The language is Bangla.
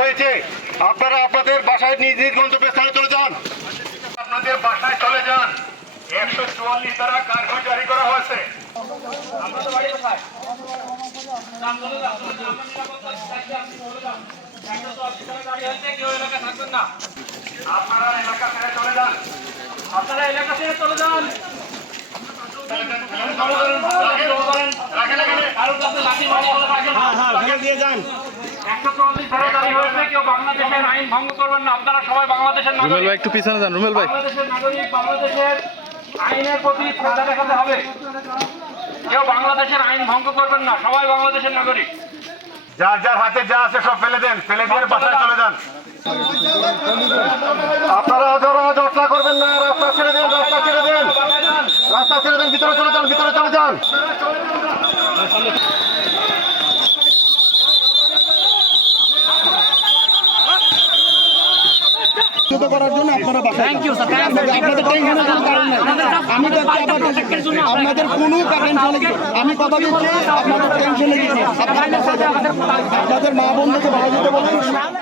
হয়েছে, আপনারা আপনাদের বাসায় নিজ নিজ গন্তব্য স্থানে চলে যান। আপনাদের বাসায় চলে যান। একশো চুয়াল্লিশ জারি করা হয়েছে। আপনারা এলাকা ছেড়ে চলে যান। আপনারা এলাকা থেকে চলে যান। হলে রাখেন না। একশো চুয়াল্লিশ ধারা জারি হয়েছে কেউ বাংলাদেশের আইন ভঙ্গ করবেন না। আপনারা সবাই বাংলাদেশের রুমেল নাগরিক ভাই একটু পিছনে যান রুমেল ভাই। বাংলাদেশের আইনের প্রতি শ্রদ্ধা দেখাতে হবে। কেউ বাংলাদেশের আইন ভঙ্গ করবেন না সবাই বাংলাদেশের নাগরিক। যার যার হাতে যা আছে সব ফেলে দেন ফেলে দিয়ে বাসায় চলে যান। আপনারা অজরা জটলা করবেন না রাস্তা ছেড়ে দেন রাস্তা ছেড়ে দেন। রাস্তা ছেড়ে দেন ভিতরে চলে যান ভিতরে চলে যান। উন্নত করার জন্য আপনারা আপনাদের কোনো আমি আপনাদের আপনাদের কোনো টেনশনে আমি কথা দিচ্ছি আপনাদের টেনশনে। আপনাদের মা বোনদেরকে ভালো দিতে বলুন।